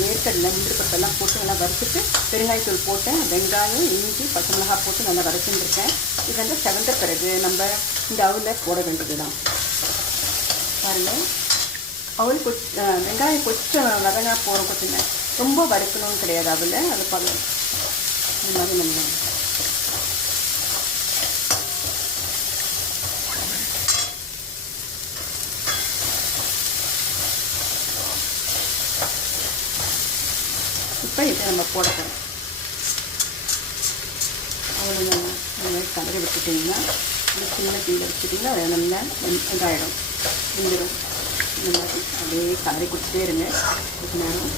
வேர்க்கடலை முந்திரி பருப்பெல்லாம் போட்டு நல்லா வறுத்துட்டு பெருங்காயத்தூள் போட்டேன். வெங்காயம், இஞ்சி, பச்சை மிளகாய் போட்டு நல்லா வறுத்துருக்கேன். இது வந்து செவந்த பிறகு நம்ம இந்த அவுலில் போட வேண்டியது தான். பாருங்கள், அவள் வெங்காயம் கொஞ்சம் வதங்க போகிற கொச்சுங்க, ரொம்ப வறுக்கணும்னு கிடையாது அவள். அது பார்க்கலாம் இந்த மாதிரி நம்ம இப்போ இதை நம்ம போட போகிறோம். அவ்வளோ நல்லா கலரி விட்டுட்டிங்கன்னா சின்ன தீயில் வச்சுட்டிங்கன்னா அது நல்லா இதாகிடும், வெந்துடும். இந்த மாதிரி அப்படியே கலரி கொடுத்துட்டே இருங்க கொஞ்ச நேரம்.